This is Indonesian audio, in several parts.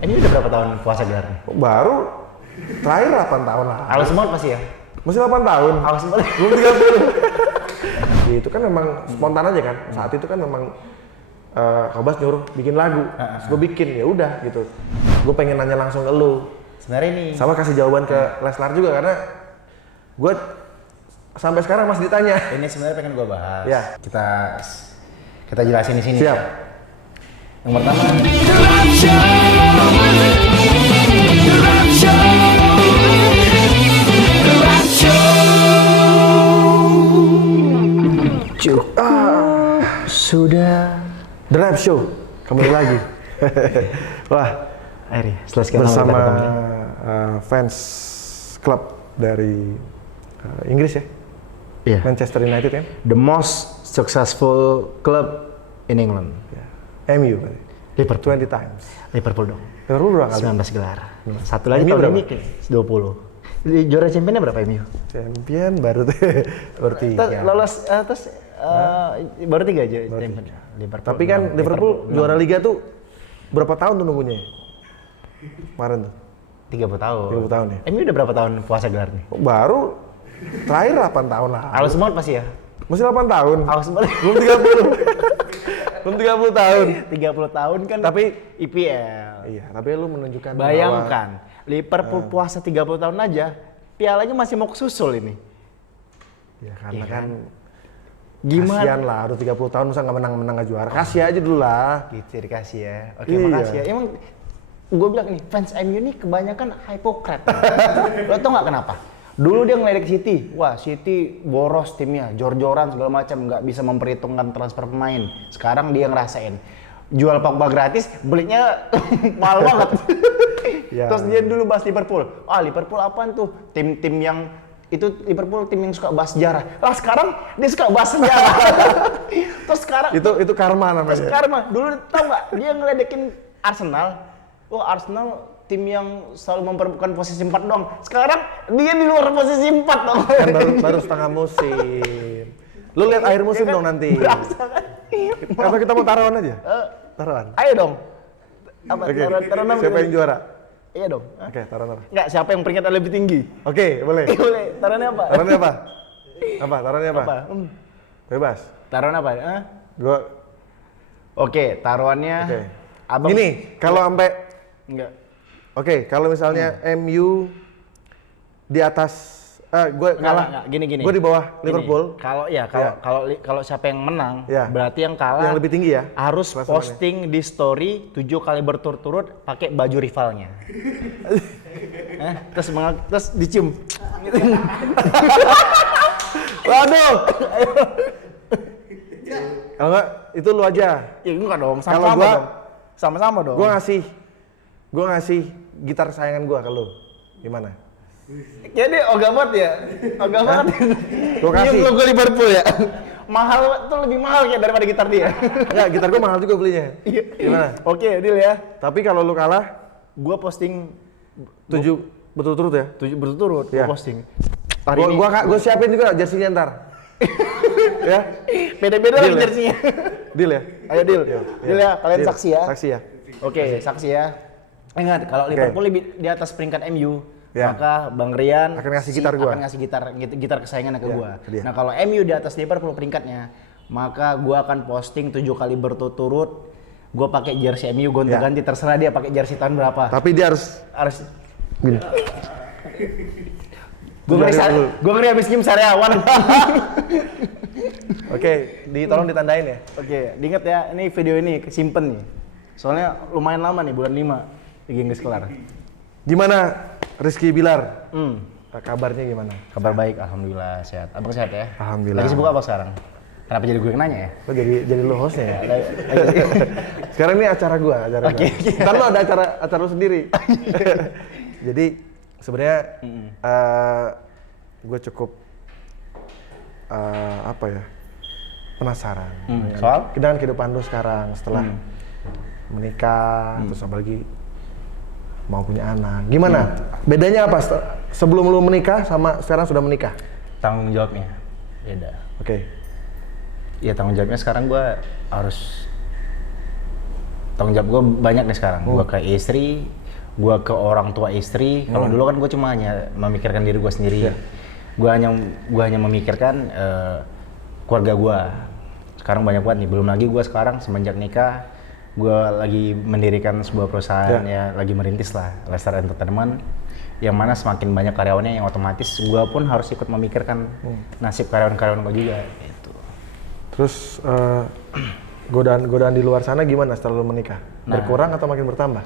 Ini udah berapa tahun puasa gelarnya? Baru terakhir 8 tahun lah. Halus semua pasti ya? Masih 8 tahun. Halus semua. Belum 30. Ya, itu kan memang spontan aja kan. Saat itu kan memang Kobas nyuruh bikin lagu. Terus gue bikin, ya udah gitu. Gue pengen nanya langsung ke lu. Sebenarnya ini Sama kasih jawaban ke Leslar juga karena gue sampai sekarang masih ditanya. ini sebenarnya pengen gua bahas. Ya. Kita jelasin di sini. Siap. Yang pertama, sudah The Rap Show kembali lagi. Wah, akhirnya setelah sekian lama bersama kita ketemu. fans klub dari Inggris ya, Iya. Manchester United kan, The most successful club in England. MU berarti. Liverpool. 20 times. Liverpool dong. Liverpool berapa kali? 19 gelar. Satu lagi MU tahun berapa? ini 20. Di juara championnya berapa MU? Champion baru baru tiga. Lolos terus baru 3 aja champion. Liverpool. Tapi kan Liverpool juara Liga tuh berapa tahun tuh nunggunya? Kemarin tuh 30 tahun. 30 tahun ya. MU udah berapa tahun puasa gelar nih? Baru terakhir 8 tahun lah. Halus semua pasti ya? Masih 8 tahun. Halus semua. Belum 30. Belum 30 tahun. 30 tahun kan Tapi IPL. iya, tapi lu menunjukkan Bayangkan, Liverpool puasa 30 tahun aja, pialanya masih mau kesusul ini. ya karena Iya kan Gimana? kasihan lah, udah 30 tahun masa nggak menang nggak juara. Kasih aja dulu lah. Gitu dikasih ya. Oke, Iya. makasih ya. Emang gue bilang nih, fans MU ini kebanyakan hypocrite. Lo tau nggak kenapa? Dulu dia ngeledek City. Wah, City boros timnya, jor-joran segala macam, nggak bisa memperhitungkan transfer pemain. Sekarang dia ngerasain. Jual Pogba gratis, belinya mahal banget. Ya. Terus dia dulu bahas Liverpool. Ah, Liverpool apaan tuh? Tim-tim yang itu Liverpool tim yang suka bahas sejarah. Lah sekarang dia suka bahas sejarah. Terus sekarang Itu karma namanya. Terus karma, dulu tau nggak dia ngeledekin Arsenal. Oh, Arsenal tim yang selalu memperebutkan posisi 4 dong. Sekarang dia di luar posisi 4 dong. Kan baru setengah musim. Lu lihat akhir musim dong nanti. Atau kita mau taruhan aja? Taruhan. Ayo dong. Apa? Oke. Taruhan Siapa yang juara? Iya dong. Oke, taruhan. Enggak, siapa yang peringkatnya lebih tinggi? Oke, boleh. Boleh. Taruhannya apa? Taruhannya apa? Taruhannya apa? Apa? Bebas. Taruhan apa? Hah? Gua Oke, taruhannya. Oke. Abang. Gini, kalau sampai Enggak. oke, kalau misalnya MU di atas gue kalah. Enggak. Gini. Gue di bawah Gini, Liverpool. Kalau siapa yang menang, Ya. berarti yang kalah Yang lebih tinggi ya? harus Klasemennya. posting di story 7 kali berturut-turut pakai baju rivalnya. Terus dicium. Waduh. Kalau enggak itu lu aja. Ya enggak dong, Kalau sama-sama gua- dong. Sama-sama dong. Gue ngasih gitar kesayangan gue ke lu. Gimana? Jadi ogah banget ya. Ogah banget. Gua kasih. Nyium logo Liverpool ya. Mahal tuh lebih mahal kayak daripada gitar dia. Enggak, gitar gue mahal juga belinya. Iya. Gimana? Oke, deal ya. Tapi kalau lu kalah Gua posting 7 berturut-turut ya? 7 berturut, Iya. gua posting. Hari ini Gue siapin juga jersinya ntar. Ya? beda-beda lagi Deal ya? jersinya. Deal ya? Ayo deal. Deal ya, kalian Deal. saksi ya. Saksi ya. Oke, saksi ya. Ingat, kalau Liverpool lebih di atas peringkat MU, Ya. maka Bang Rian Akan ngasih gitar gua. akan ngasih gitar kesayangannya ke Ya, gua. ke dia. Nah, kalau MU di atas Liverpool peringkatnya, maka gua akan posting 7 kali berturut-turut gua pakai jersey MU, gonta-ganti terserah dia pakai jersey tahun berapa. Tapi dia harus Harus gini. gua ngeri habis nyium sariawan. Oke, tolong ditandain ya. Oke, diingat ya, ini video ini simpen nih. Soalnya lumayan lama nih, bulan 5 Liga Inggris kelar. Gimana Rizky Bilar? Hmm. Kabarnya gimana? Kabar baik, alhamdulillah sehat. Abang sehat ya? Alhamdulillah. Lagi sibuk apa sekarang? Kenapa jadi gue yang nanya ya? Lo jadi lu hostnya ya? Sekarang ini acara gua. Oke. Ntar lo ada acara lu sendiri. Jadi sebenarnya gue cukup apa ya, penasaran Soal? dengan kehidupan lu sekarang setelah menikah, terus apalagi mau punya anak. Gimana? Bedanya apa sebelum lu menikah sama sekarang sudah menikah? Tanggung jawabnya beda. Oke. Ya tanggung jawabnya sekarang gue harus tanggung jawab gue banyak nih sekarang. Gue ke istri, gue ke orang tua istri. Kalau dulu kan gue cuma hanya memikirkan diri gue sendiri. Gue hanya memikirkan keluarga gue. Sekarang banyak banget nih. Belum lagi gue sekarang semenjak nikah, gue lagi mendirikan sebuah perusahaan ya, lagi merintis lah, Lestar Entertainment. Yang mana semakin banyak karyawannya yang otomatis gue pun harus ikut memikirkan nasib karyawan-karyawan gue juga. Gitu. Terus godaan di luar sana gimana setelah lu menikah? Berkurang atau makin bertambah?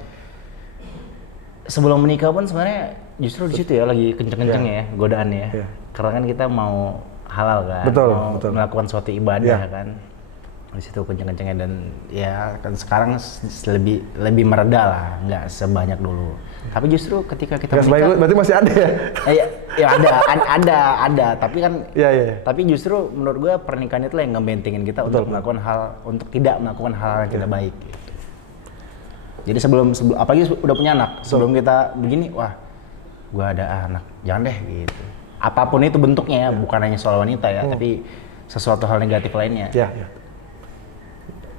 Sebelum menikah pun sebenarnya justru di situ ya lagi kenceng-kencengnya ya godaannya ya. Karena kan kita mau halal kan, mau melakukan suatu ibadah kan. Di situ kenceng-kencengnya dan ya kan sekarang lebih mereda lah, nggak sebanyak dulu. Tapi justru ketika kita menikah, berarti masih ada ya? Ya ada. Tapi kan, tapi justru menurut gue pernikahan itu lah yang ngebentengin kita untuk melakukan hal, untuk tidak melakukan hal yang tidak baik. Gitu. Jadi sebelum apalagi udah punya anak, sebelum kita begini, wah, gue ada anak, jangan deh gitu. Apapun itu bentuknya ya, bukan hanya soal wanita ya, tapi sesuatu hal negatif lainnya.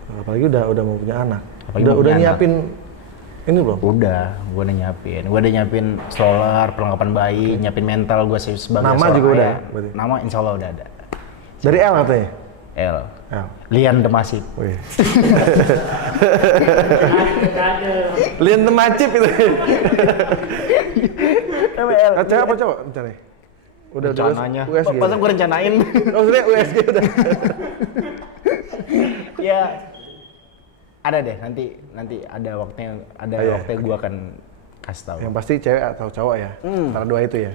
Apalagi udah mau punya anak. Udah nyiapin ini belum? Udah, gue udah nyiapin stroller, perlengkapan bayi, nyiapin mental gue sebagai nama juga udah. Nama insya Allah udah ada. Dari L katanya? L. Lian Demasif. Lian Demasif itu. L. Cewek apa cowok rencananya? Udah rencananya. USG. Masa gue rencanain? Maksudnya USG udah. Ya. Ada deh, nanti ada waktunya gue akan kasih tahu. Yang pasti cewek atau cowok ya? Antara dua itu ya?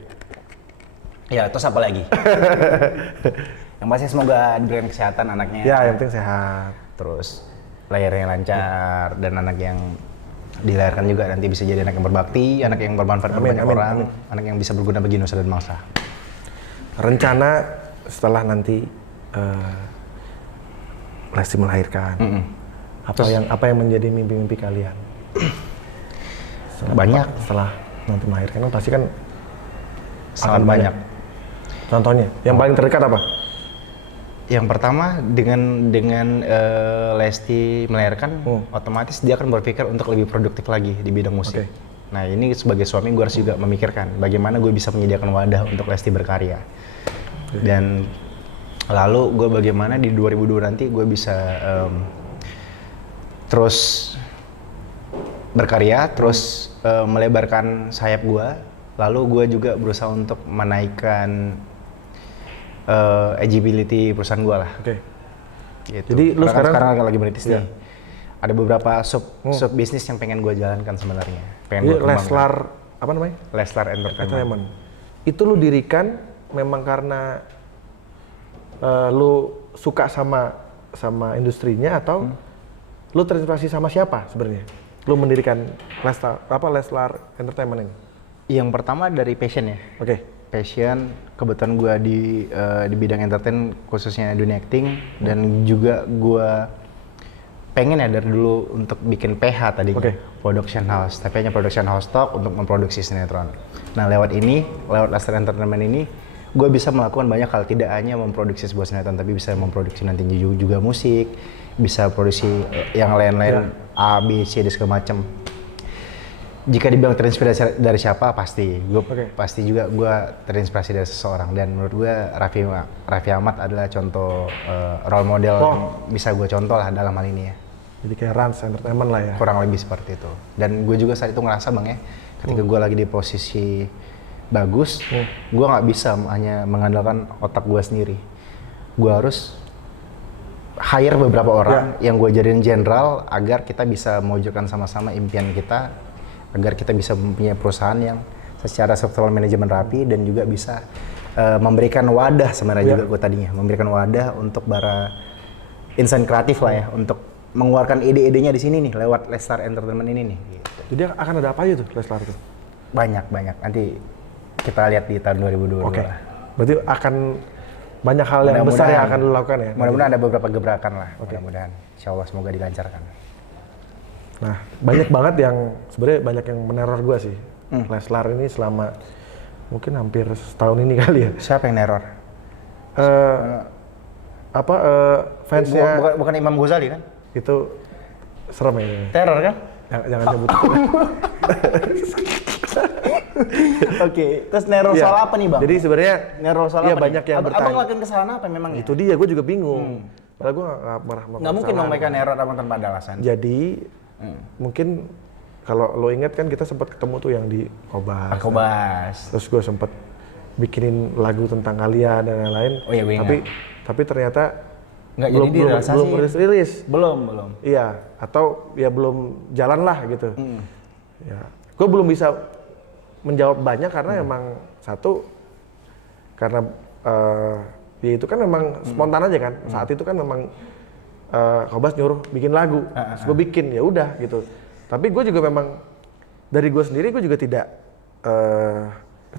Ya, terus apa lagi? Yang pasti semoga diberikan kesehatan anaknya. Ya, yang penting sehat. Terus lahirnya lancar dan anak yang dilahirkan juga nanti bisa jadi anak yang berbakti, anak yang bermanfaat bagi banyak orang, anak yang bisa berguna bagi nusa dan bangsa. Rencana setelah nanti Lesti melahirkan. Apa yang menjadi mimpi-mimpi kalian? Banyak. Setelah nanti melahirkan kan pasti kan sangat banyak. Contohnya, yang paling terdekat apa? Yang pertama dengan Lesti melahirkan, otomatis dia akan berpikir untuk lebih produktif lagi di bidang musik. Nah ini sebagai suami gue harus juga memikirkan bagaimana gue bisa menyediakan wadah untuk Lesti berkarya. Dan lalu gue bagaimana di 2002 nanti gue bisa terus berkarya, terus melebarkan sayap gue. Lalu gue juga berusaha untuk menaikkan eligibility perusahaan gue lah. Gitu. Jadi lu sekarang lagi merintis nih. Ada beberapa sub bisnis yang pengen gue jalankan sebenarnya. Pengen gue kembangkan. Leslar apa namanya? Lestar Entertainment. Itu lu dirikan memang karena lu suka sama industrinya atau lu terinspirasi sama siapa sebenarnya? Lu mendirikan Leslar Entertainment ini? Yang pertama dari passion ya. Passion, kebetulan gue di bidang entertain khususnya dunia acting dan juga gue pengen ya dari dulu untuk bikin PH tadinya, production house, tapi hanya production house stock untuk memproduksi sinetron. Nah lewat Lestar Entertainment ini gue bisa melakukan banyak hal, tidak hanya memproduksi sebuah sinetron tapi bisa memproduksi nantinya juga musik, bisa produksi yang lain-lain A, B, C, D segala macam. Jika dibilang terinspirasi dari siapa, pasti pasti juga gue terinspirasi dari seseorang, dan menurut gue Raffi Ahmad adalah contoh role model yang bisa gue contoh lah dalam hal ini ya. Jadi kayak Rans Entertainment lah ya. Kurang lebih seperti itu. Dan gue juga saat itu ngerasa bang ya, ketika gue lagi di posisi bagus, gue nggak bisa hanya mengandalkan otak gue sendiri. Gue harus hire beberapa orang yang gue jadiin jenderal agar kita bisa mewujudkan sama-sama impian kita, agar kita bisa mempunyai perusahaan yang secara struktural manajemen rapi dan juga bisa memberikan wadah sebenarnya juga gue tadinya, memberikan wadah untuk para insan kreatif lah ya, untuk mengeluarkan ide-idenya di sini nih lewat Lestar Entertainment ini nih. Gitu. Jadi akan ada apa aja tuh Leslar tuh? Banyak, nanti kita lihat di tahun 2022 lah. Berarti akan banyak hal yang besar yang akan lo lakukan ya? Mudah-mudahan ada beberapa gebrakan lah, mudah-mudahan. Insya Allah semoga dilancarkan. Nah, banyak banget yang sebenarnya banyak yang meneror gue sih. Leslar ini selama mungkin hampir setahun ini kali ya. Siapa yang neror? Fansnya bukan Imam Ghazali kan? Itu serem ya. Teror kan? Jangan nyebut. Oke, terus neror Iya. soal apa nih Bang? Jadi sebenarnya Neror soal iya, apa banyak nih? yang Abang bertanya. ngelakuin kesalahan apa memang? Itu dia, gue juga bingung. Padahal gue nggak marah. Nggak mungkin dong mereka neror abang tanpa ada alasan. Jadi mungkin kalau lo inget kan kita sempat ketemu tuh yang di Kobas. Kobas. Terus gue sempat bikinin lagu tentang kalian dan lain-lain. Oh iya, gue ingat. Tapi ternyata Nggak jadi direalisasi. belum rilis. Belum. Iya, atau ya belum jalan lah gitu. Ya, gue belum bisa menjawab banyak karena emang satu karena ya itu kan memang spontan aja kan. Saat itu kan memang Kobas nyuruh bikin lagu, terus gue bikin ya udah gitu. Tapi gue juga memang dari gue sendiri gue juga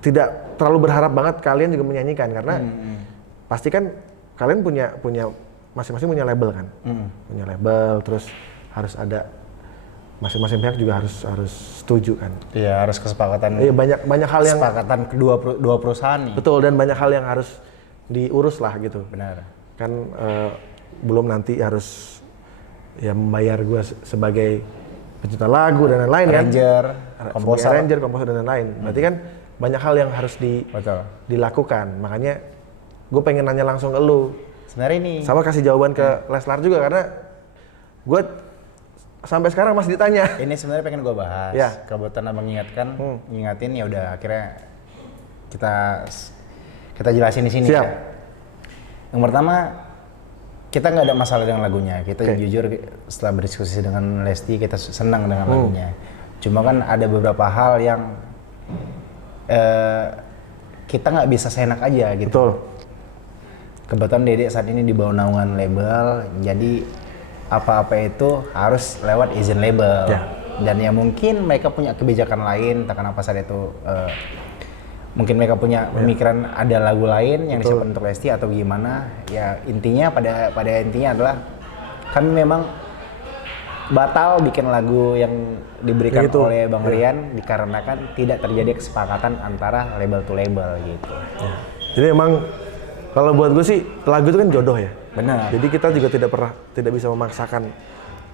tidak terlalu berharap banget kalian juga menyanyikan karena pasti kan kalian punya masing-masing punya label kan, punya label terus harus ada masing-masing pihak juga harus setuju kan. Iya, harus kesepakatan. Iya banyak hal yang kesepakatan kedua perusahaan nih. betul dan banyak hal yang harus diurus lah gitu. Benar. Kan belum nanti harus ya membayar gue sebagai pencipta lagu dan lain-lain kan. Arranger, komposer dan lain-lain. Berarti kan banyak hal yang harus Betul. dilakukan. Makanya gue pengen nanya langsung ke lu. Sebenarnya ini Sama kasih jawaban ke Leslar juga karena gue sampai sekarang masih ditanya. ini sebenarnya pengen gue bahas. Ya. Kebetulan abang ngingatin ya udah akhirnya kita jelasin di sini. Siap. Ya. Yang pertama kita nggak ada masalah dengan lagunya. Kita jujur setelah berdiskusi dengan Lesti kita senang dengan lagunya. Cuma kan ada beberapa hal yang kita nggak bisa seenak aja gitu. Betul. Kebetulan Dede saat ini di bawah naungan label, jadi apa-apa itu harus lewat izin label. Ya. Dan ya mungkin mereka punya kebijakan lain, tak kenapa saat itu mungkin mereka punya pemikiran ada lagu lain yang disiapkan untuk Lesti atau gimana. Ya intinya pada intinya adalah kami memang batal bikin lagu yang diberikan Gitu. oleh Bang Rian dikarenakan tidak terjadi kesepakatan antara label to label gitu. Ya. Jadi emang kalau buat gue sih lagu itu kan jodoh ya. Benar. Jadi kita juga tidak bisa memaksakan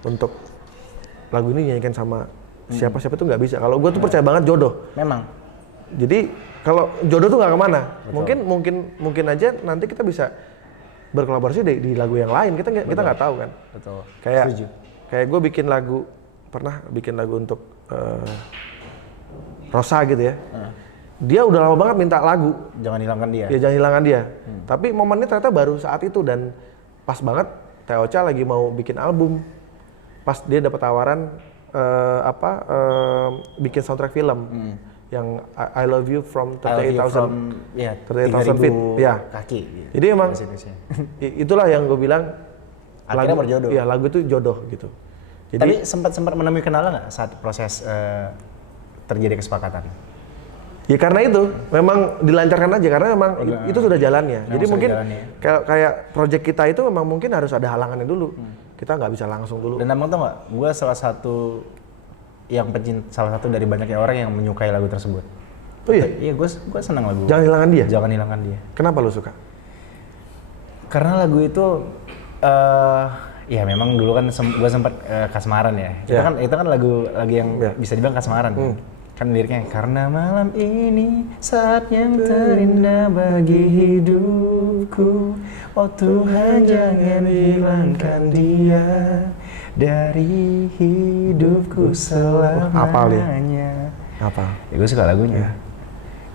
untuk lagu ini nyanyikan sama siapa itu nggak bisa. Kalau gue tuh percaya banget jodoh. Memang. Jadi kalau jodoh tuh nggak kemana. Mungkin aja nanti kita bisa berkolaborasi di lagu yang lain. Kita nggak tahu kan. Betul. Kayak gue pernah bikin lagu untuk Rosa gitu ya. Dia udah lama banget minta lagu. Jangan hilangkan dia. Ya jangan hilangkan dia. Tapi momennya ternyata baru saat itu dan pas banget Teocha lagi mau bikin album. Pas dia dapat tawaran bikin soundtrack film yang I Love You from 38,000 feet. Ya. Kaki. Jadi emang itulah yang gue bilang akhirnya berjodoh. Iya, lagu itu jodoh gitu. Jadi Tapi sempat menemui kendala nggak saat proses terjadi kesepakatan? ya karena itu memang dilancarkan aja karena memang itu sudah jalannya. Jadi mungkin kayak project kita itu memang mungkin harus ada halangannya dulu. Kita nggak bisa langsung dulu. Dan abang tau nggak, gue salah satu dari banyaknya orang yang menyukai lagu tersebut. Oh iya? Iya, gue senang lagu. Jangan hilangkan dia? Jangan hilangkan dia. Kenapa lu suka? Karena lagu itu, ya memang dulu kan gue sempat kasmaran ya. Itu kan lagu yang bisa dibilang kasmaran. Kan liriknya, karena malam ini saat yang terindah bagi hidupku, oh Tuhan jangan hilangkan dia dari hidupku selamanya. Apa? Ya gue suka lagunya.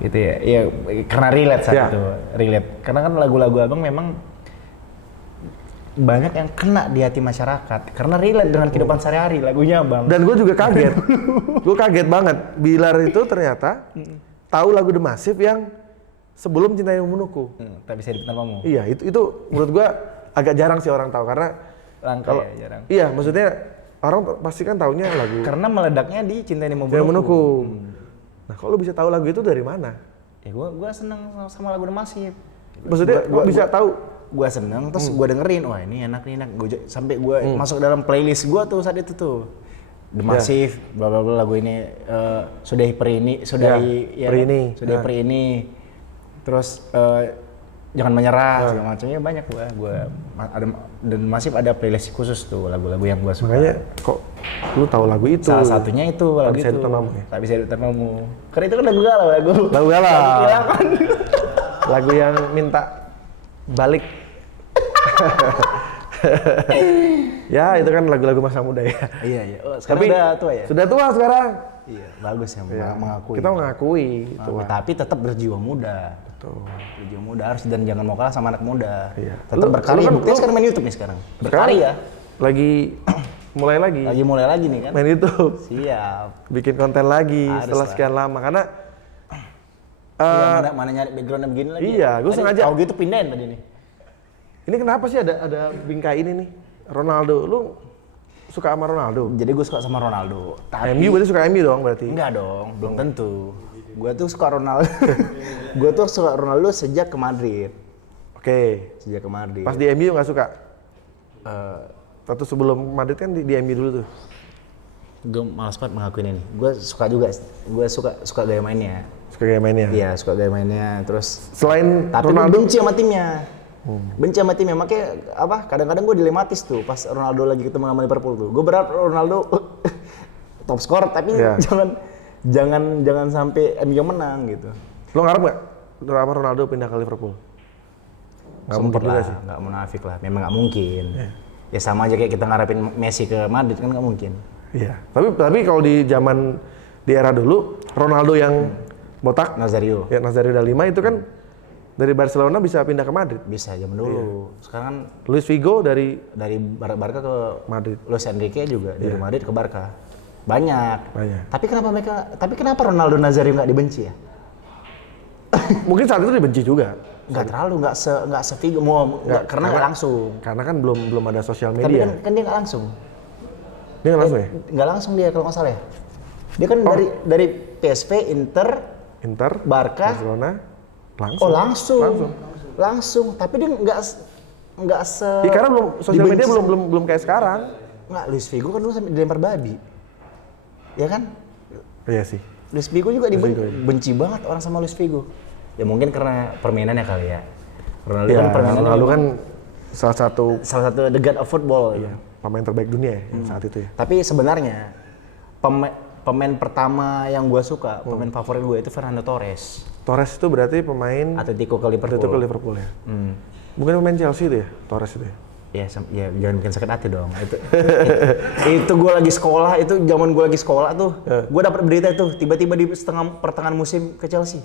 Gitu ya. Iya, karena relate saat itu. Relate. Karena kan lagu-lagu abang memang banyak yang kena di hati masyarakat karena relate dengan kehidupan sehari-hari lagunya abang. Dan gue juga kaget. Gue kaget banget. Bilar itu ternyata tahu lagu The Massive yang sebelum Cinta Yang Membunuhku. Tak bisa dipetan kamu. Iya, itu menurut gue agak jarang sih orang tahu karena Langka ya, jarang. Iya, maksudnya orang pasti kan taunya lagu Karena meledaknya di Cinta Yang Yang Membunuhku. Nah, kalau bisa tahu lagu itu dari mana? Ya gue seneng sama lagu The Massive. Maksudnya gue bisa tahu. Gue seneng, terus gue dengerin, wah ini enak. Sampai gue masuk dalam playlist gue tuh saat itu tuh. The Massive, bla bla bla lagu ini Sudahi Peri ini. Terus Jangan menyerah segala macamnya banyak gue ada dan masih ada playlist khusus tuh lagu-lagu yang gue suka. Makanya kok lu tahu lagu itu? Salah satunya itu lagu itu. Tak bisa hidup tanpamu. Karena itu kan lagu galau Lagu galau. Kehilangan. Lagu yang minta balik. Ya itu kan lagu-lagu masa muda ya. Iya. Oh, sekarang udah tua ya? Sudah tua sekarang. Iya, bagus ya, mengakui. Kita mengakui tua. Tapi tetap berjiwa muda. Betul. Berjiwa muda harus dan jangan mau kalah sama anak muda. Iya. Tetap berkarya. Buktinya sekarang main YouTube nih sekarang. Berkarya. Lagi mulai lagi. Lagi mulai lagi nih kan. Main YouTube. Siap. Bikin konten lagi Harus setelah lah. sekian lama karena Mana nyari background begini lagi. Iya, gue sengaja. Tahu gitu pindahin tadi nih. Ini kenapa sih ada bingkai ini nih? Ronaldo, lu suka sama Ronaldo? Jadi gue suka sama Ronaldo. Tapi MU berarti suka MU dong berarti? enggak dong, belum tentu. Gue tuh suka Ronaldo. Gue tuh suka Ronaldo sejak ke Madrid. Oke. Sejak ke Madrid. Pas di MU nggak suka? Atau sebelum Madrid kan di MU dulu tuh? Gue malas banget mengakuin ini. Gue suka juga. Gue suka gaya mainnya. Suka gaya mainnya? Iya, suka gaya mainnya. Terus Selain tapi Ronaldo? benci sama timnya. Benci sama timnya, makanya apa? Kadang-kadang gue dilematis tuh pas Ronaldo lagi ketemu sama Liverpool tuh. Gue berharap Ronaldo top skor, tapi Iya. jangan sampai MU menang gitu. Lo ngarep nggak Ronaldo pindah ke Liverpool? Nggak mungkin juga sih. Nggak munafik lah, memang nggak mungkin. Ya sama aja kayak kita ngarepin Messi ke Madrid kan nggak mungkin. Iya. Tapi kalau di zaman di era dulu Ronaldo yang botak, Nazario ya Nazario da Lima itu kan dari Barcelona bisa pindah ke Madrid. bisa zaman dulu. Sekarang kan Luis Figo dari dari Barca ke Madrid. Luis Enrique juga dari Madrid ke Barca. Banyak. Tapi kenapa Ronaldo Nazario nggak dibenci ya? Mungkin saat itu dibenci juga. Nggak terlalu, nggak se Figo karena nggak langsung. Karena kan belum ada sosial Tapi media. kan dia nggak langsung. Dia nggak langsung ya? Nggak langsung dia kalau nggak salah ya. Dia kan dari PSV, Inter, Barca, Barcelona, Oh langsung. Tapi dia nggak se. Ya, karena sosial media belum kayak sekarang. Nggak, Luis Figo kan dulu sampai dilempar babi, ya kan? Iya sih. Luis Figo juga benci banget orang sama Luis Figo. Ya mungkin karena permainannya kali ya. Ronaldo Ya, kan permainannya Ronaldo kan salah satu the god of football. ya, pemain terbaik dunia ya saat itu ya. Tapi sebenarnya pemain pertama yang gue suka, pemain favorit gue itu Fernando Torres. Torres itu berarti pemain Atletico ke Liverpool. Atletico Liverpool ya. Bukan pemain Chelsea itu ya, Torres itu ya. Ya jangan bikin sakit hati dong. Itu gue lagi sekolah, itu zaman gue lagi sekolah tuh, gue dapat berita itu tiba-tiba di pertengahan musim ke Chelsea.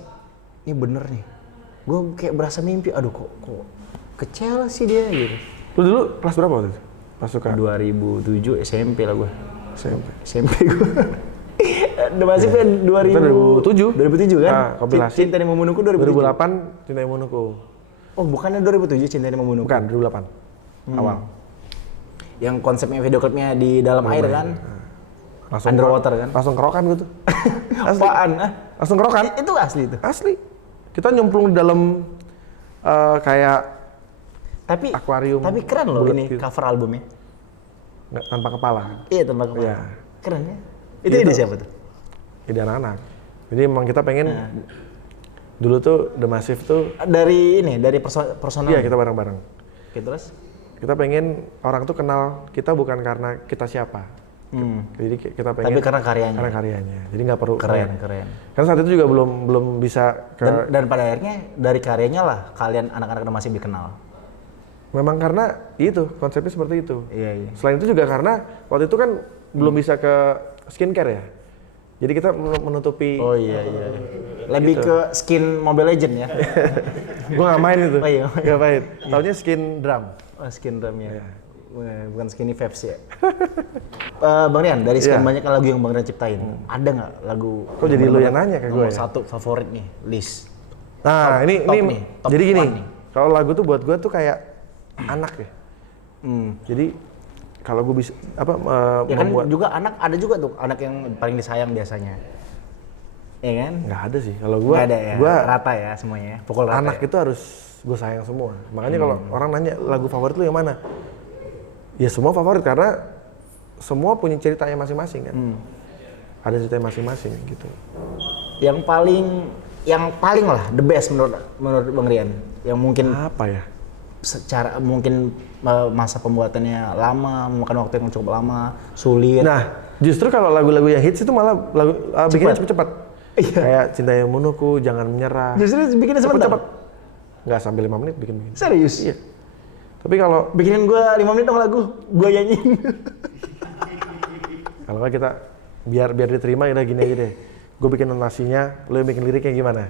Ini bener nih, gue kayak berasa mimpi. Aduh kok ke Chelsea dia gitu. Lu dulu kelas berapa waktu itu? Pas suka 2007 SMP lah gue. SMP. gue. Udah masih kan 2007 kan? Nah, kompilasi. Cinta yang Memenuhku 2008 Cinta yang Memenuhku. Oh bukannya 2007 Cinta yang Memenuhku? Bukan, 2008. Awal. Yang konsepnya video klipnya di dalam air kan? Langsung Underwater kan? Langsung kerokan gitu. Asli. Apaan? Langsung kerokan. Itu asli itu? Asli. Kita nyemplung di dalam kayak Tapi akuarium. Tapi keren loh bulet ini gitu. cover albumnya. Nggak, tanpa kepala. Iya tanpa kepala. Iya. Keren ya. Itu ide siapa tuh? Ide anak-anak. Jadi emang kita pengen dulu tuh The Massive tuh Dari personal. iya kita bareng-bareng. Oke, terus? Kita pengen orang tuh kenal kita bukan karena kita siapa. Jadi kita pengen Tapi karena karyanya. Karena karyanya. Jadi nggak perlu Keren. Karena saat itu juga belum bisa ke Dan pada akhirnya dari karyanya lah kalian anak-anak masih dikenal. memang karena itu konsepnya seperti itu. Iya. Selain itu juga karena waktu itu kan belum bisa ke skincare ya. Jadi kita menutupi. Oh iya. Lebih ke skin Mobile Legend ya. Gue nggak main itu. Oh iya. Nggak main. Taunya skin drum. Oh, skin drumnya. Bukan skinny vapes ya. Bang Rian, dari sekian banyak lagu yang Bang Rian ciptain, ada nggak lagu? Kok jadi lu yang nanya ke gue Nomor ya? satu favorit nih, list. Nah ini top jadi gini. one nih. Kalau lagu tuh buat gue tuh kayak anak ya. Jadi kalau gue bisa Ya kan juga anak, ada juga tuh anak yang paling disayang biasanya. Iya kan? nggak ada sih. Kalau gue, Nggak ada ya, rata ya semuanya. Pukul rata. anak itu harus gue sayang semua. Makanya kalau orang nanya lagu favorit lu yang mana? Ya semua favorit karena semua punya ceritanya masing-masing kan. Ada ceritanya masing-masing gitu. Yang paling yang paling lah the best menurut Bang Rian yang mungkin Apa ya? secara mungkin masa pembuatannya lama, memakan waktu yang cukup lama, sulit. Nah, justru kalau lagu-lagu yang hits itu malah bikinnya cepet-cepet. Iya. Kayak Cinta Yang Membunuhku, Jangan Menyerah. Justru bikinnya sebentar. Cepet-cepet. Nggak sampai 5 menit bikin. Serius? Iya. Tapi kalau Bikinin gua 5 menit dong lagu, gua nyanyiin. nggak kita biar diterima udah gini aja deh. Gue bikin notasinya, lo yang bikin liriknya gimana?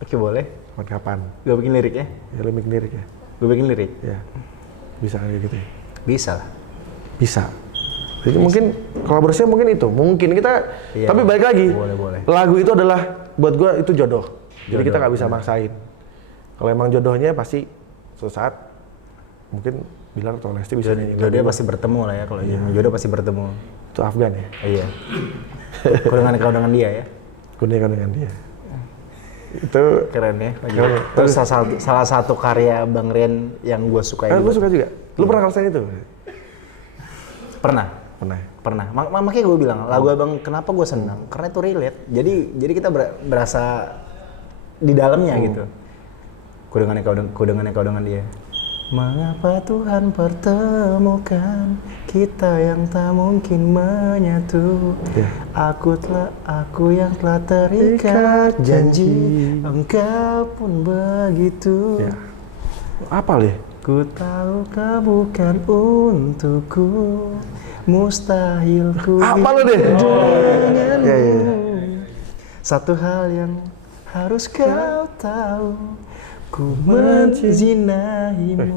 Oke, boleh. Kapan? Gua bikin lirik ya? Ya lo bikin lirik ya. Gua bikin lirik? Ya. Bisa kayak gitu ya. Bisa lah. Bisa. Jadi mungkin kolaborasinya mungkin itu. Mungkin kita Iya, tapi balik lagi. boleh. Lagu itu adalah buat gue itu jodoh. Jadi kita nggak bisa maksain. Kalau emang jodohnya pasti suatu saat mungkin Bilar atau Lesti bisa nyanyi. Jodohnya pasti bertemu lah ya kalau jodoh pasti bertemu. Itu Afgan ya. Iya. Kau dengan dia ya. Kurnia dengan dia. Itu Keren ya. Keren. Terus salah satu karya Bang Rian yang gue suka lu suka juga? Lu pernah ngerasain itu? Pernah. Pernah. Makanya gue bilang lagu abang kenapa gue senang karena itu relate. Jadi kita berasa di dalamnya gitu. Ku dengan dia. Mengapa Tuhan pertemukan kita yang tak mungkin menyatu? Ya. Aku yang telah terikat janji, engkau pun begitu. Ya. Apa deh? Ku tahu kau bukan untukku, mustahil ku Apa lo deh? denganmu. Ya. Satu hal yang harus kau tahu, ku menzinahimu.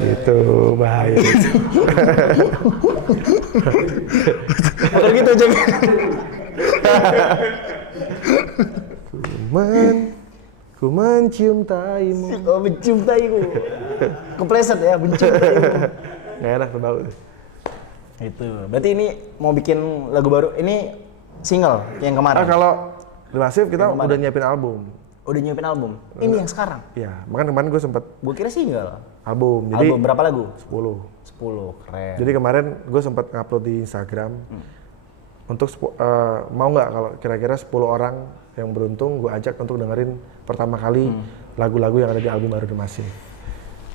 Itu bahaya. Bukan gitu aja. Ku mencium taimu. Oh, mencintaiku. Kepleset ya, mencintaiku. Nggak enak tuh bau. Itu. Berarti ini mau bikin lagu baru. Ini single yang kemarin. Kalau Masif kita udah nyiapin album. Udah nyiapin album. Ini yang sekarang. Iya, makanya kemarin gue sempet Gue kira single. album. Jadi Album berapa lagu? 10. 10. Keren. Jadi kemarin gue sempat ngupload di Instagram untuk mau nggak kalau kira-kira 10 orang yang beruntung gue ajak untuk dengerin pertama kali lagu-lagu yang ada di album baru The Massive.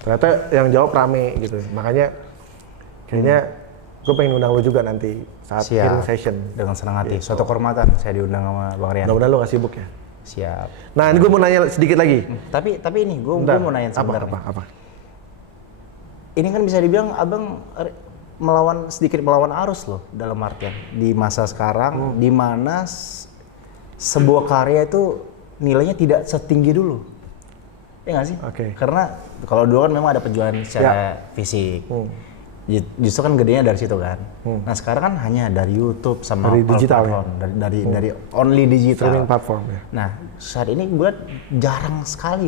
Ternyata yang jawab rame gitu, makanya kayaknya gue pengen undang lu juga nanti saat hearing session. Dengan senang hati. Suatu kehormatan saya diundang sama Bang Rian. Mudah-mudahan lu nggak sibuk ya. Siap. Nah ini gue mau nanya sedikit lagi. Tapi ini gue mau nanya sebenarnya. Apa? Ini kan bisa dibilang abang sedikit melawan arus loh dalam artian di masa sekarang di mana sebuah karya itu nilainya tidak setinggi dulu. Ya nggak sih? Oke. Karena kalau dulu kan memang ada perjuangan secara fisik. Justru kan gedenya dari situ kan. Nah sekarang kan hanya dari YouTube sama Dari digital platform, dari only digital. Streaming platform ya. Nah saat ini gue liat jarang sekali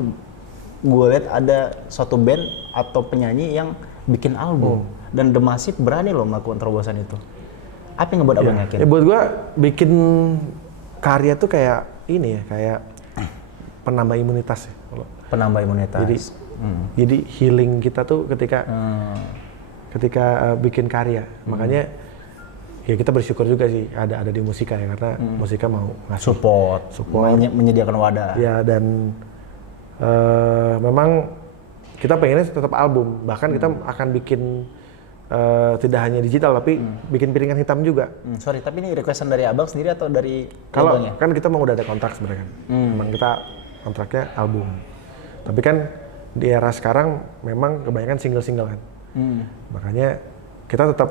gue lihat ada suatu band atau penyanyi yang bikin album dan The Massive berani loh melakukan terobosan itu. Apa yang ngebuat abang yakin? Ya buat gue bikin karya tuh kayak ini ya, kayak penambah imunitas ya. Penambah imunitas. Jadi healing kita tuh ketika bikin karya. Makanya ya kita bersyukur juga sih ada di Musika ya, karena Musika mau ngasih support. Menyediakan wadah. Ya dan memang kita pengennya tetap album. Bahkan kita akan bikin tidak hanya digital tapi bikin piringan hitam juga. Sorry, tapi ini requestan dari abang sendiri atau dari Kalau labelnya? kan kita mau udah ada kontrak sebenarnya kan. Memang kita kontraknya album. Tapi kan di era sekarang memang kebanyakan single-single kan. Makanya kita tetap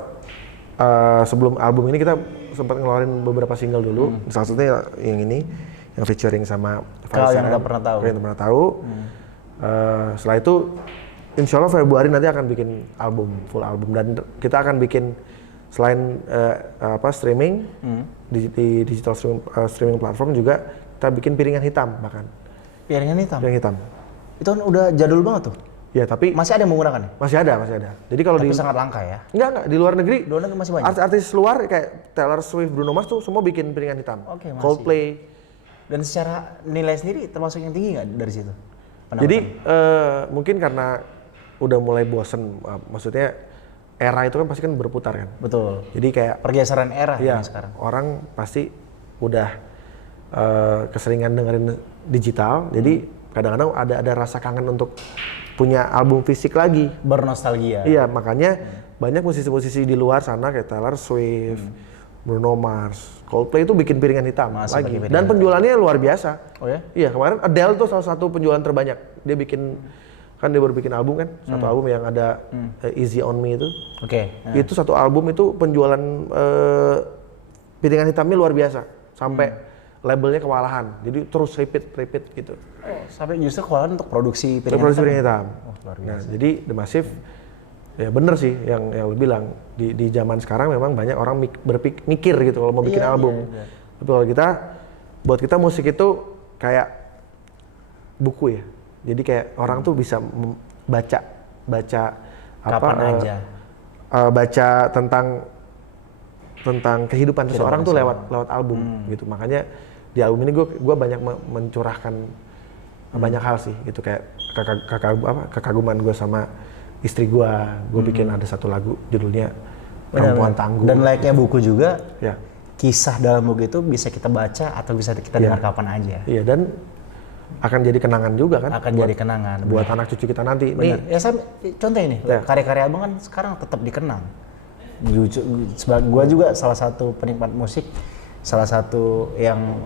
sebelum album ini kita sempat ngeluarin beberapa single dulu. Salah satunya yang ini yang featuring sama Kau yang nggak pernah tahu. Yang pernah tahu. Setelah itu insya Allah Februari nanti akan bikin album, full album, dan kita akan bikin selain streaming di digital streaming platform juga kita bikin piringan hitam bahkan. Piringan hitam. Piringan hitam. Itu kan udah jadul banget tuh. Ya tapi Masih ada yang menggunakan? masih ada. Jadi kalau Tapi di sangat langka ya. enggak di luar negeri Luar negeri masih banyak. artis luar kayak Taylor Swift, Bruno Mars tuh semua bikin piringan hitam. Oke, masih. Coldplay. Dan secara nilai sendiri termasuk yang tinggi nggak dari situ? Jadi mungkin karena udah mulai bosen, maksudnya era itu kan pasti kan berputar kan. Betul. Jadi kayak Pergeseran era ya ini sekarang. orang pasti udah keseringan dengerin digital, jadi kadang-kadang ada rasa kangen untuk punya album fisik lagi. Bernostalgia. Iya, makanya banyak musisi-musisi di luar sana kayak Taylor Swift, Bruno Mars, Coldplay itu bikin piringan hitam Masih lagi. pakai piringan Dan hitam. penjualannya luar biasa. Oh ya? Iya, kemarin Adele tuh salah satu penjualan terbanyak. Dia bikin, kan dia baru bikin album kan, satu album yang ada Easy On Me itu. Oke. Itu satu album itu penjualan piringan hitamnya luar biasa. Sampai labelnya kewalahan, jadi terus repeat gitu. Sampai justru kewalahan untuk produksi Produksi piringan hitam. Oh, luar biasa. Nah, jadi The Massive ya bener sih yang lu bilang di zaman sekarang memang banyak orang mikir gitu kalau mau bikin Iya, album. iya. Tapi kalau buat kita musik itu kayak buku ya. Jadi kayak orang tuh bisa baca Kapan aja. Baca tentang kehidupan seseorang tuh lewat album gitu. Makanya di album ini gue banyak mencurahkan banyak hal sih gitu, kayak kekaguman gue sama istri gue bikin ada satu lagu judulnya Perempuan Tangguh. Dan layaknya buku juga, Ya. kisah dalam buku itu bisa kita baca atau bisa kita dengar kapan aja. Iya, dan akan jadi kenangan juga kan. Akan jadi kenangan. Buat anak cucu kita nanti. Bener. Nih, Ya saya contoh ini, Ya. karya-karya abang kan sekarang tetap dikenang. Gua juga salah satu penikmat musik, salah satu yang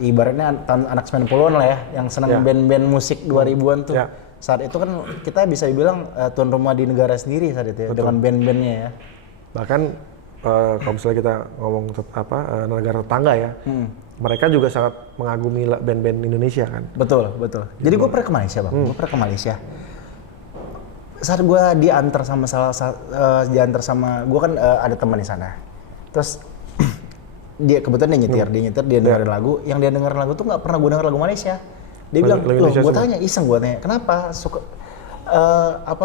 ibaratnya anak 90-an lah ya, yang senang Ya. band-band musik 2000-an tuh. Ya. Saat itu kan kita bisa bilang tuan rumah di negara sendiri saat itu ya, dengan band-bandnya ya. bahkan kalau misalnya kita ngomong negara tetangga ya, mereka juga sangat mengagumi band-band Indonesia kan. Betul. Jadi gue pernah ke Malaysia bang, gue pernah ke Malaysia. Saat gue diantar sama gue kan ada teman di sana. Terus dia kebetulan dia nyetir, dia dengerin lagu. Yang dia dengerin lagu tuh nggak pernah gue denger lagu Malaysia. Dia bilang, loh gue tanya, iseng gue tanya, kenapa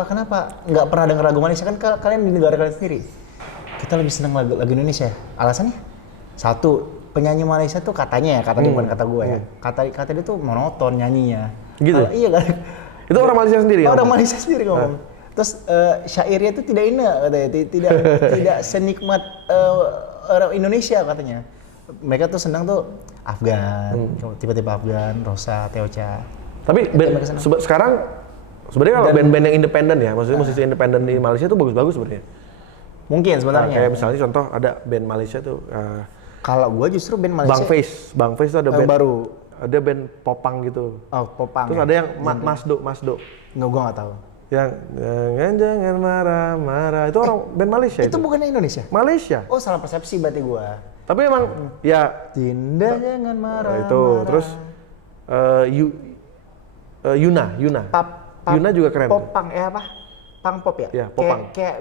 kenapa nggak pernah denger lagu Malaysia, kan kalian di negara kalian sendiri. Kita lebih seneng lagu Indonesia. Alasannya? Satu, penyanyi Malaysia tuh katanya ya, dia bukan kata gue ya. Kata dia tuh monoton nyanyinya. Gitu? Iya kan? Itu orang Malaysia sendiri ya? Orang Malaysia sendiri ngomong. Terus syairnya itu tidak enak katanya, tidak senikmat orang Indonesia katanya. Mereka tuh senang tuh Afgan, tiba-tiba Afgan, Rosa, Teocha. Tapi sekarang sebenarnya kalau band-band yang independen ya, maksudnya musisi independen di Malaysia tuh bagus-bagus sebenarnya. Mungkin sebenarnya. Kayak misalnya contoh ada band Malaysia tuh. Kalau gue justru band Malaysia. Bang Face tuh ada band baru. Ada band popang gitu. Oh, popang. Terus ada yang Masdo. Nggak, gue nggak tahu. Yang jangan marah. Itu orang band Malaysia itu. Itu bukannya Indonesia? Malaysia. Oh, salah persepsi berarti gue. Tapi emang ya Dinda jangan marah. itu terus Yuna. Yuna juga keren. Popang apa? Pang pop ya? Ya, popang. Kayak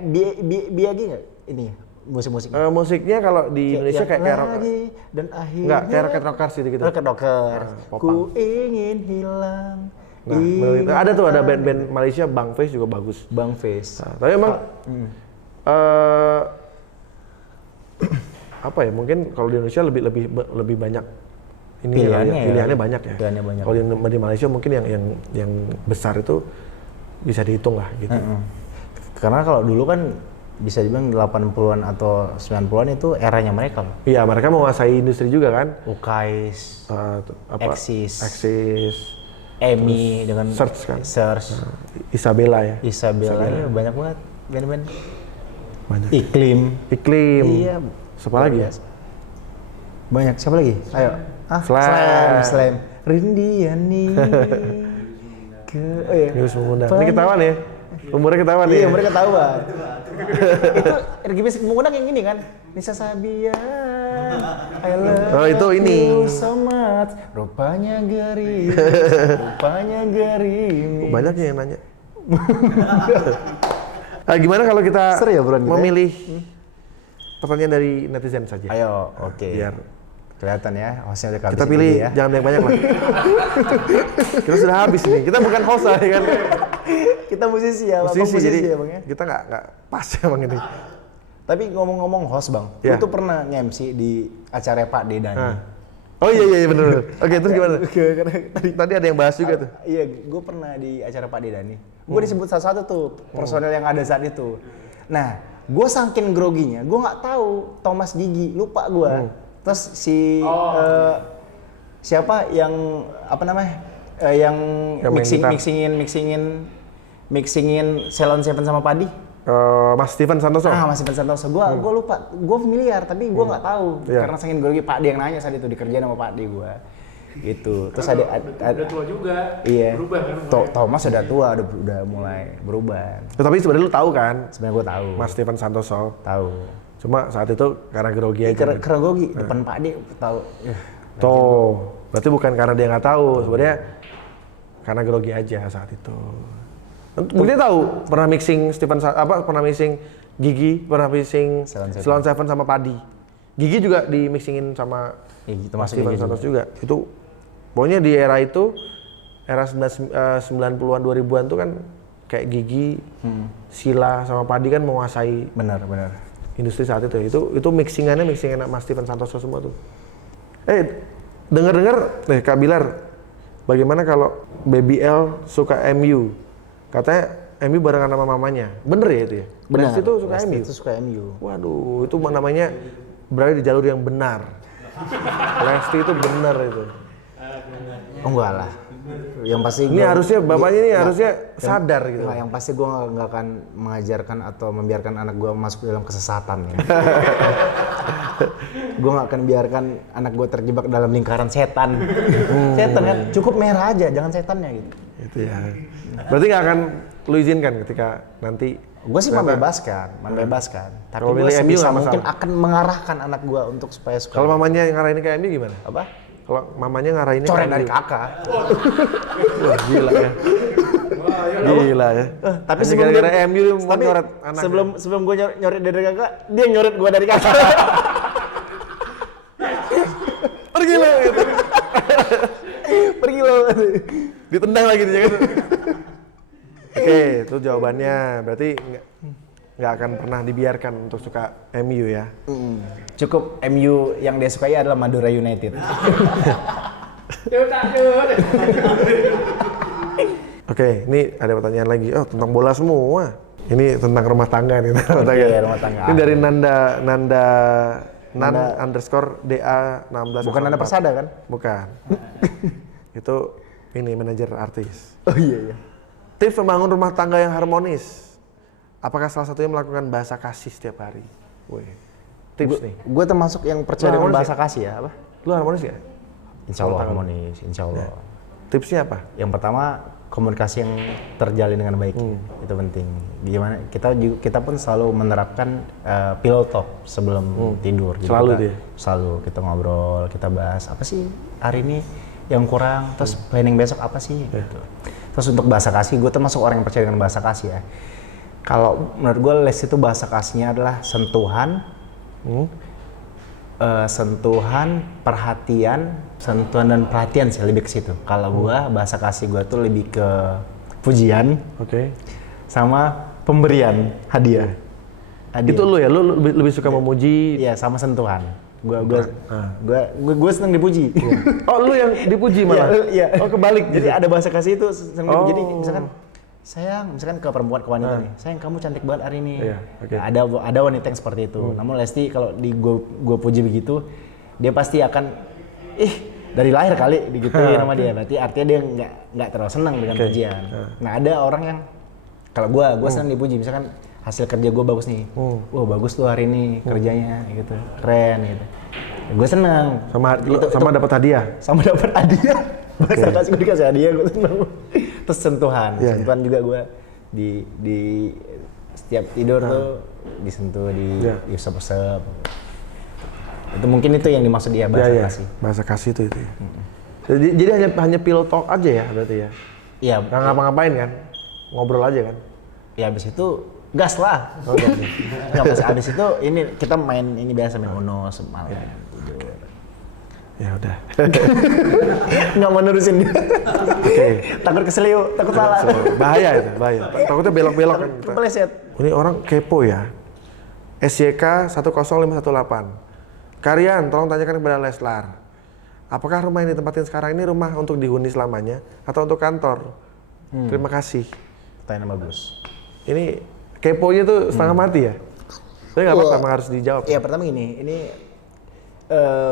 biagi nggak ini musik-musik? Musiknya kalau di Indonesia kayak rock. Dan akhirnya Enggak, kayak Rocket Rockers gitu. Rocket Rockers. popang. Ku ingin hilang. Nah, ada band-band Malaysia, Bang Face juga bagus. Bang Face. Nah, tapi emang apa ya? Mungkin kalau di Indonesia lebih banyak pilihannya banyak ya. Pilihannya banyak. Kalau di Malaysia mungkin yang besar itu bisa dihitung lah gitu. Karena kalau dulu kan bisa dibilang 80-an atau 90-an itu eranya mereka loh. Iya, mereka menguasai industri juga kan. Ukais, Axis, Emi dengan Search kan. Isabella ya. Isabella. Banyak banget band-band. Banyak. Iklim. Iya. Siapa lagi ya? Banyak. Siapa lagi? Ayo. Slam. Rindiani. News mengundang. Ini ketahuan ya? Umurnya ketahuan ya? Iya, umurnya ketahuan. Itu energi musik mengundang yang ini kan? Nisa Sabian, I love itu ini. you so much. Rupanya gerimis. Banyak yang nanya. Gimana kalau kita Seru ya, Bro, memilih pertanyaan dari netizen saja? Ayo, oke. Biar kelihatan ya, hostnya udah kita pilih ya. jangan banyak-banyak lah. Kita sudah habis nih. Kita bukan host lah ya kan. Kita musisi ya, Musisi, jadi ya Bang ya. kita nggak pas emang ini. Tapi ngomong-ngomong host Bang, Ya. lu tuh pernah nge-MC di acara Pak Dedani. Oh iya bener. Oke, terus gimana? Tadi ada yang bahas juga tuh. Iya, gue pernah di acara Pak Dedani. Gue disebut satu-satu tuh personel yang ada saat itu. Nah, gue saking groginya, gue nggak tahu Thomas Gigi, lupa gue. Terus siapa yang apa namanya? Yang mixingin Ceylon Seven sama padi? Mas Steven Santoso. Mas Steven Santoso. Gua lupa. Gua familiar tapi gua nggak tahu. Karena saking grogi Pak D yang nanya saat itu dikerjain sama Pak D gua. Gitu. Terus ada udah tua juga. Iya. Berubah kan. Thomas udah tua, udah mulai berubah. Tapi sebenarnya lu tahu kan? Sebenarnya gua tahu. Mas Steven Santoso. Tahu. Cuma saat itu karena grogi aja. Karena grogi depan Pak D tahu. Tuh, berarti bukan karena dia nggak tahu, sebenarnya karena grogi aja saat itu. Mungkin tahu pernah mixing pernah mixing Gigi, pernah mixing Ceylon Seven sama Padi. Gigi juga di mixingin sama termasuk Steven Santoso juga. Itu pokoknya di era itu, era 90-an 2000-an tuh kan kayak Gigi, Sila sama Padi kan menguasai Benar. industri saat itu. Itu mixingan Mas Steven Santoso semua tuh. Dengar-dengar Kak Bilar, bagaimana kalau Baby L suka MU? Katanya MU barengan sama mamanya. Bener ya itu ya? Benar. Lesti itu suka MU? Lesti itu suka MU. Waduh, itu namanya berada di jalur yang benar. Lesti itu benar itu. Oh enggak lah. Yang pasti Ini harusnya bapaknya ini harusnya sadar gitu. Yang pasti gue nggak akan mengajarkan atau membiarkan anak gue masuk dalam kesesatan ya. Gue nggak akan biarkan anak gue terjebak dalam lingkaran setan. Setan kan cukup merah aja, jangan setannya gitu. Itu ya. Berarti nggak akan lu izinkan ketika nanti? Gue sih membebaskan. Tapi Kalau gue milih MU sebisa nggak mungkin masalah. akan mengarahkan anak gue untuk supaya suka. Kalau mamanya ngarahin ke MU gimana? Apa? Kalau mamanya ngarahinnya Coret ke dari MU. kakak. Wah, gila ya. Gila ya. Tapi hanya gara-gara MU mau nyoret anak. Sebelum gue nyoret dari kakak, dia nyoret gue dari kakak. Pergi lo. Pergi lo. Ditendang lagi dia kan. Oke, itu jawabannya. Berarti nggak akan pernah dibiarkan untuk suka MU ya. Cukup MU yang dia sukai adalah Madura United. Oke, ini ada pertanyaan lagi. Oh, tentang bola semua. Ini tentang rumah tangga nih. Rumah tangga. Ini dari Nan underscore DA 16. Bukan Nanda Persada kan? Bukan. Itu ini manajer artis. Oh iya. Tips membangun rumah tangga yang harmonis. Apakah salah satunya melakukan bahasa kasih setiap hari? Woi. Tips nih. Gue termasuk yang percaya dengan bahasa kasih ya, apa? Lu harmonis gak? Insya Allah harmonis, insya Allah. Tipsnya apa? Yang pertama komunikasi yang terjalin dengan baik, itu penting. Gimana? Kita pun selalu menerapkan pillow talk sebelum tidur. Jadi Selalu dia. Selalu kita ngobrol, kita bahas apa sih hari ini yang kurang, terus planning besok apa sih? Gitu. Terus untuk bahasa kasih, gue termasuk orang yang percaya dengan bahasa kasih ya. Kalau menurut gue Les itu bahasa kasihnya adalah sentuhan, sentuhan, perhatian, sentuhan dan perhatian sih lebih ke situ. Kalau gue bahasa kasih gue tuh lebih ke pujian, sama pemberian hadiah. Itu lu ya, lu lebih suka memuji. Iya, sama sentuhan. Gue seneng dipuji. Oh, lu yang dipuji malah. Iya. Oh, kebalik. Jadi ada bahasa kasih itu seneng dipuji. Jadi Oh. misalkan ke perempuan ke wanita nih, sayang kamu cantik banget hari ini. Iya, oke. Nah, ada wanita yang seperti itu. Namun Lesti kalau gue puji begitu, dia pasti akan dari lahir kali digituin sama dia. Berarti artinya dia nggak terlalu senang dengan pujian. Nah, ada orang yang kalau gue senang dipuji, misalkan hasil kerja gue bagus nih. Wah, bagus tuh hari ini kerjanya gitu. Keren gitu. Gue senang. Sama dapat hadiah. Sama dapat hadiah. Bahasa kasih gue dikasih hadiah, gue senang. Terus sentuhan. Sentuhan juga gue di setiap tidur tuh disentuh, diusap-usap. Itu mungkin itu yang dimaksud dia bahasa kasih. Bahasa kasih itu ya. Jadi hanya pillow talk aja ya berarti ya. Iya. Nggak ngapa-ngapain kan? Ngobrol aja kan? Ya abis itu gas lah. Nggak pas abis itu ini kita main ini biasa main Uno semalam. Ya udah. Nggak mau nerusin dia. Oke. Takut keseliu, takut salah. Bahaya itu, bahaya. Takutnya belok-belok kan. Kepleset. Ini orang kepo ya. SYK 10518. Karian, tolong tanyakan kepada Leslar. Apakah rumah yang ditempatin sekarang ini rumah untuk dihuni selamanya atau untuk kantor? Terima kasih. Pertanyaan bagus. Ini keponya tuh setengah mati ya? Tapi nggak apa-apa, emang harus dijawab. Iya, pertama gini, ini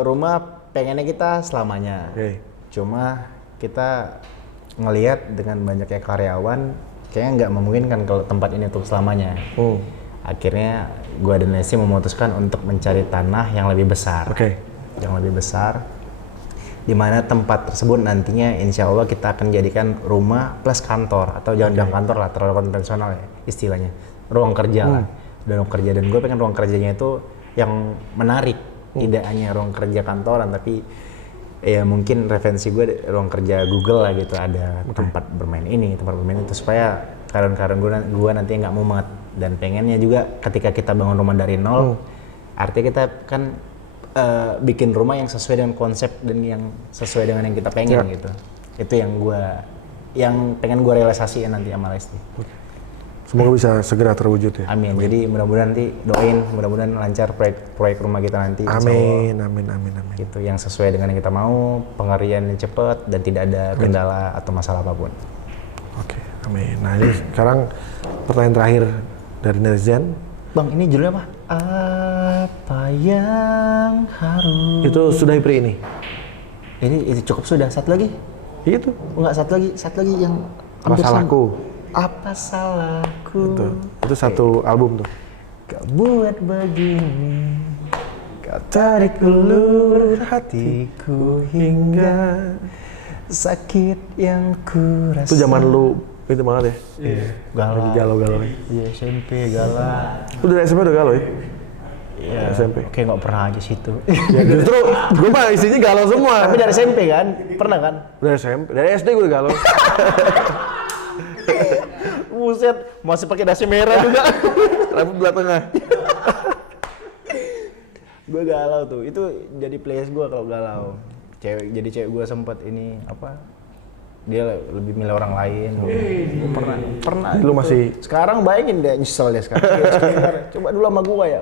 Rumah pengennya kita selamanya. Oke. Cuma kita ngelihat dengan banyaknya karyawan, kayaknya nggak memungkinkan kalau tempat ini untuk selamanya. Akhirnya gua dan Lesti memutuskan untuk mencari tanah yang lebih besar. Oke. Yang lebih besar, di mana tempat tersebut nantinya insya Allah kita akan jadikan rumah plus kantor atau jangan kantor lah, terlalu konvensional ya istilahnya. Ruang kerja lah, ruang kerja, dan gue pengen ruang kerjanya itu yang menarik, tidak hanya ruang kerja kantoran, tapi ya mungkin referensi gue ruang kerja Google lah gitu, ada tempat bermain ini, tempat bermain itu, supaya karyawan-karyawan gue nanti nggak mumet. Dan pengennya juga ketika kita bangun rumah dari nol, artinya kita kan bikin rumah yang sesuai dengan konsep dan yang sesuai dengan yang kita pengen gitu. Itu yang pengen gue realisasiin nanti sama Lesti. Semoga bisa segera terwujud ya. Amin. Jadi mudah-mudahan nanti doain, mudah-mudahan lancar proyek rumah kita nanti. Amin. Gitu, yang sesuai dengan yang kita mau, pengerjaan yang cepat dan tidak ada kendala atau masalah apapun. Oke, amin. Nah ini sekarang pertanyaan terakhir dari netizen. Bang, ini judulnya apa? Apa yang harus? Itu sudah Pri ini. Ini cukup sudah. Satu lagi? Itu. Enggak, satu lagi yang Apa salahku? Apa salahku? Itu satu album tuh. Kau buat begini, kau tarik ulur hatiku hingga sakit yang ku rasa. Itu zaman lu itu banget ya? Iya. Galau-galau. Iya, SMP galau. Lu dari SMP udah galau ya? Iya. SMP. Kayak nggak pernah aja situ. Ya justru gue mah isinya galau semua. Tapi dari SMP kan? Pernah kan? Dari SMP, dari SD gue udah galau. Buset, masih pakai dasi merah juga. Rambut belah tengah. Gue galau tuh, itu jadi playlist gue kalau galau. Jadi cewek gue sempet ini apa? Dia lebih milih orang lain. Gue pernah. Lu masih. Sekarang bayangin deh, nyesel dia sekarang. Coba dulu sama gue ya.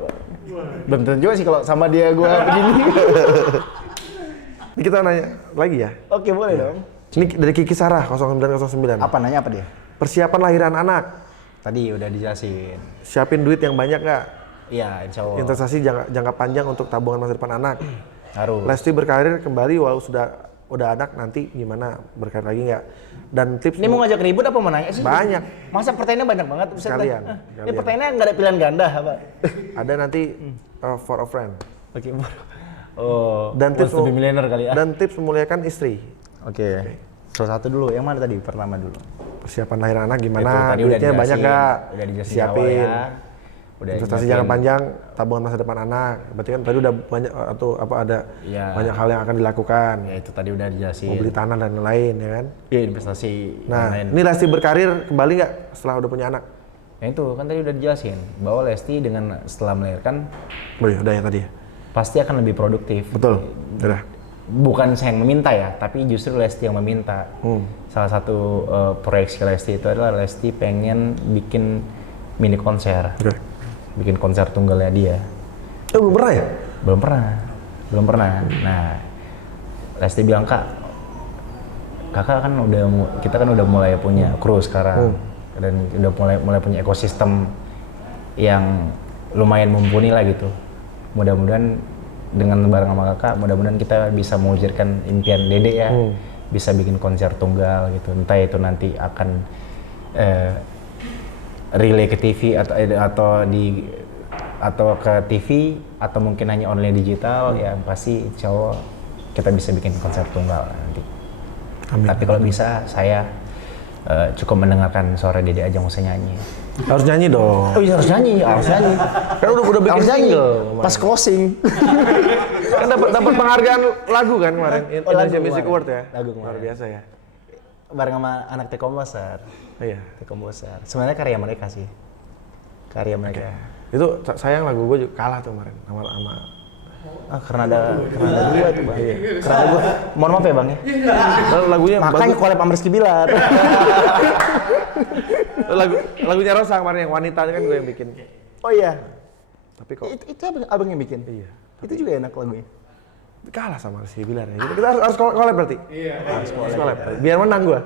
Belum tentu juga sih kalau sama dia gue begini. Ini kita nanya lagi ya. Oke, boleh dong. Ini dari Kiki Sarah 0909. Apa nanya apa dia? Persiapan lahiran anak. Tadi udah dijelasin. Siapin duit yang banyak nggak? Iya, insya Allah. Investasi jangka panjang untuk tabungan masa depan anak. Harus. Lesti berkarir kembali walau udah anak, nanti gimana, berkarir lagi nggak? Dan tips Ini mau ngajak ribut apa mau nanya sih? Banyak. Masa pertanyaannya banyak banget? Sekalian. Ini pertanyaannya nggak ada pilihan ganda apa? Ada nanti for a friend. Oke. Oh, Dan tips lebih milenial kali ya. Dan tips memuliakan istri. Oke. Salah satu dulu, yang mana tadi? Pertama dulu. Persiapan lahiran anak Itu gimana? tadi Duitnya banyak nggak? Udah dijelasin Siapin. di awal ya. Udah Investasi nyiapin. jangka panjang, tabungan masa depan anak. Berarti kan tadi udah banyak atau apa ada Iya. banyak hal yang akan dilakukan. Ya itu tadi udah dijelasin. Mau beli tanah dan lain-lain ya kan. Iya, investasi Nah, lain. ini Lesti berkarir kembali nggak setelah udah punya anak? Nah itu kan tadi udah dijelasin bahwa Lesti dengan setelah melahirkan Oh iya, udah ya tadi ya. pasti akan lebih produktif. Betul. Udah. Bukan saya yang meminta ya, tapi justru Lesti yang meminta. Salah satu proyeksi Lesti itu adalah Lesti pengen bikin mini konser. Oke. Bikin konser tunggalnya dia. Oh, belum pernah ya? Belum pernah. Nah, Lesti bilang, kakak kan kita kan udah mulai punya kru sekarang, dan udah mulai punya ekosistem yang lumayan mumpuni lah gitu. Mudah-mudahan dengan bareng sama kakak, mudah-mudahan kita bisa mewujudkan impian Dede ya, bisa bikin konser tunggal gitu. Entah itu nanti akan relay ke TV atau ke TV atau mungkin hanya online digital, ya pasti insya Allah kita bisa bikin konser tunggal nanti. Amin. Tapi kalau bisa saya cukup mendengarkan suara Dede aja, nggak usah nyanyi. Harus nyanyi dong. Oh iya harus nyanyi. Kan udah bikin Harus nyanyi. single. Pas closing. Kan dapat penghargaan lagu kan kemarin, Indonesia lagu Music kemarin. Award ya. Lagu kemarin. Luar biasa ya. Bareng sama anak T-Komposer. Oh, iya. T-Komposer. Sebenarnya karya mereka sih. Karya mereka. Itu sayang lagu gue juga kalah tuh kemarin sama Karena ada dua tuh bang. Karena gua, mohon maaf ya bang ya. lagunya Makanya collab sama Rizky Bilar. lagunya Rosa kemarin yang wanita kan gue yang bikin. Oh iya. Tapi kok Itu abang yang bikin? iya. Itu juga enak lagunya. Kalah sama Rizky Bilar ya. Kita harus collab berarti. Iya. Harus collab. Biar menang gue.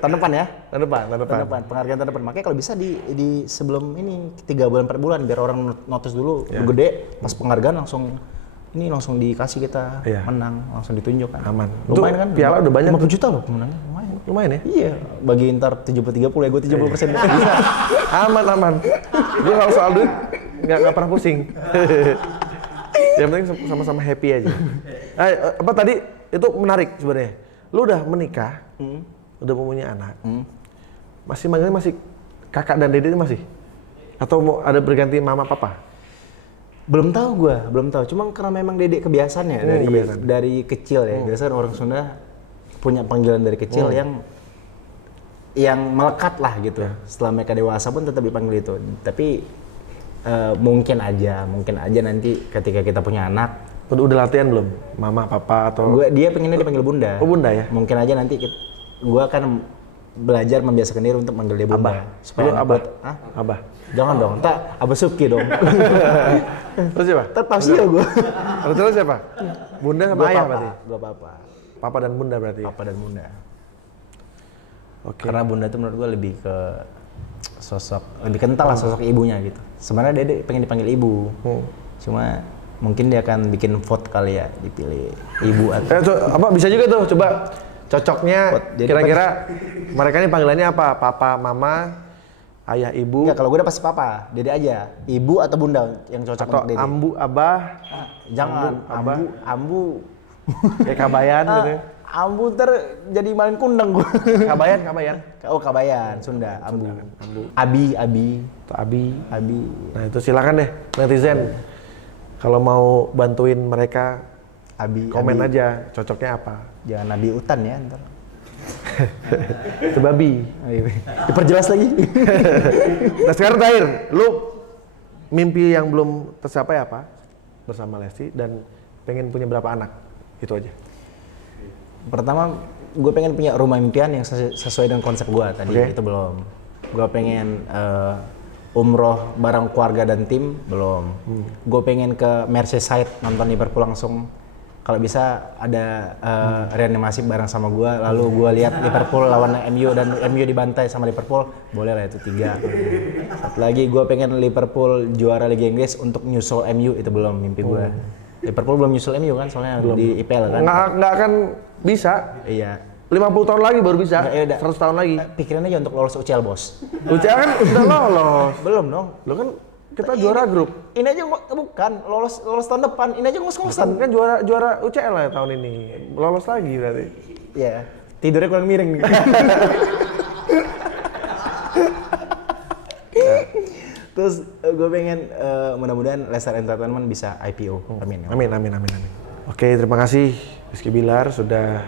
Tahun depan ya? Tahun depan. Penghargaan tahun depan. Makanya kalau bisa di sebelum ini 3 bulan 4 bulan biar orang notice dulu gede, pas penghargaan langsung ini langsung dikasih kita Iya. menang, langsung ditunjuk kan. Aman. Lumayan Itu kan? piala udah banyak 50 juta loh pemenangnya, lumayan. Lumayan ya? Iya, bagi ntar 70-30 ya, gue 70% bisa. Aman. Gue kalau soal duit nggak pernah pusing. Yang penting sama-sama happy aja. Apa tadi itu menarik sebenarnya. Lu udah menikah, udah mempunyai anak, masih manggilnya masih kakak dan dede masih? Atau mau ada berganti mama papa? Belum tahu gue, belum tahu. Cuma karena memang dedek kebiasaan ya dari kecil ya. Biasanya orang Sunda punya panggilan dari kecil yang melekat lah gitu. Setelah mereka dewasa pun tetap dipanggil itu. Tapi mungkin aja nanti ketika kita punya anak, Udah latihan belum? Mama, papa atau? dia pengennya dipanggil bunda. Oh bunda ya? Mungkin aja nanti gue akan belajar membiasakan diri untuk manggil dia bunda. Lu abah? Hah? Abah? Jangan dong, tak Abah Suki dong. Terus siapa? Tetap sih gue. Terus siapa? Bunda sama ayah berarti? Gue papa. Papa dan bunda berarti ya? Papa dan bunda. Oke. Karena bunda itu menurut gue lebih ke sosok, lebih kental lah sosok ibunya gitu. Sebenarnya Dede pengen dipanggil ibu. Cuma mungkin dia akan bikin vote kali ya, dipilih ibu atau Apa bisa juga tuh coba cocoknya Jadi kira-kira mereka ini panggilannya apa? Papa, mama, ayah, ibu, enggak, kalau gue udah pasti papa, Dede aja. Ibu atau bunda yang cocok atau untuk Dede. ambu, abah, Jangan, Abah. ambu. kayak kabayan gitu. Ambu ntar jadi malin kundang gue. Kabayan. Oh, Kabayan, Sunda, ambu. Abi. Atau abi. Abi. Nah itu silakan deh netizen. Kalau mau bantuin mereka, Abi. komen Abi. aja cocoknya apa. Jangan Nabi Utan ya ntar. Itu babi. Diperjelas lagi. Nah sekarang terakhir, lu mimpi yang belum tercapai apa bersama Lesti dan pengen punya berapa anak? Itu aja. Pertama, gue pengen punya rumah impian yang sesuai dengan konsep gue tadi. Itu belum. Gue pengen umroh bareng keluarga dan tim, belum. Gue pengen ke Merseyside nonton Liverpool langsung. Kalau bisa ada reanimasi bareng sama gue, lalu gue lihat Liverpool lawan MU dan MU dibantai sama Liverpool, boleh lah itu 3. Satu lagi, gue pengen Liverpool juara Liga Inggris untuk nyusul MU, itu belum mimpi gue. Liverpool belum nyusul MU kan, soalnya di IPL kan. Nggak akan bisa. Iya. 50 tahun lagi baru bisa. Nggak, ya udah. 100 tahun lagi. Pikirin aja untuk lolos UCL, bos. UCL kan udah lolos. Belum dong. Lo kan kita juara grup. Ini aja bukan lolos tahun depan. Ini aja ngos-ngosan. Kan juara UCL lah tahun ini. Lolos lagi berarti. Iya. Tidurnya kurang miring nih. Terus gue pengen mudah-mudahan Lestar Entertainment bisa IPO. Amin. Amin. Oke, terima kasih Rizky Bilar sudah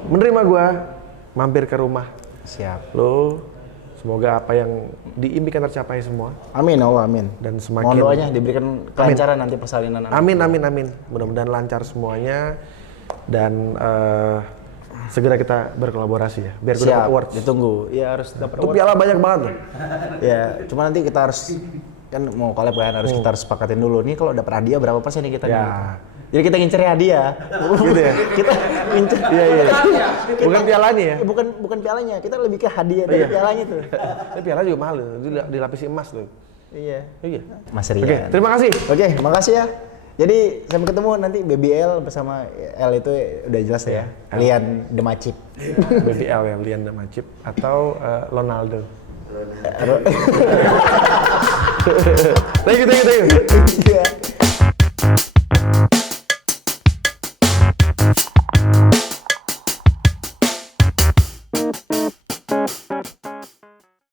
menerima gua mampir ke rumah. Siap. Lo semoga apa yang diimpikan tercapai semua. Amin, Allah amin. Dan semakin Mohon doanya diberikan kelancaran nanti persalinan anak. Amin. Mudah-mudahan lancar semuanya dan segera kita berkolaborasi ya. Biar gue dapat Siap, awards. ditunggu. Ya harus dapat Itu award. piala banyak banget loh. Ya, cuma nanti kita harus kan mau collab kan kita harus sepakatin dulu. Nih kalau dapat hadiah berapa persen nih kita nih? Ya. Jadi kita ngincer hadiah. Gitu ya. Kita ngincer. Iya. Bukan pialanya ya. Bukan pialanya, kita lebih ke hadiah dari pialanya tuh. Tapi piala juga mahal, dilapisi emas tuh. Iya. Iya. Mas Oke, Rian. terima kasih. Oke, makasih ya. Jadi sampai ketemu nanti BBL bersama L itu udah jelas ya. Lian Demacip. BBL ya, Lian Demacip atau Ronaldo. Thank you. Iya.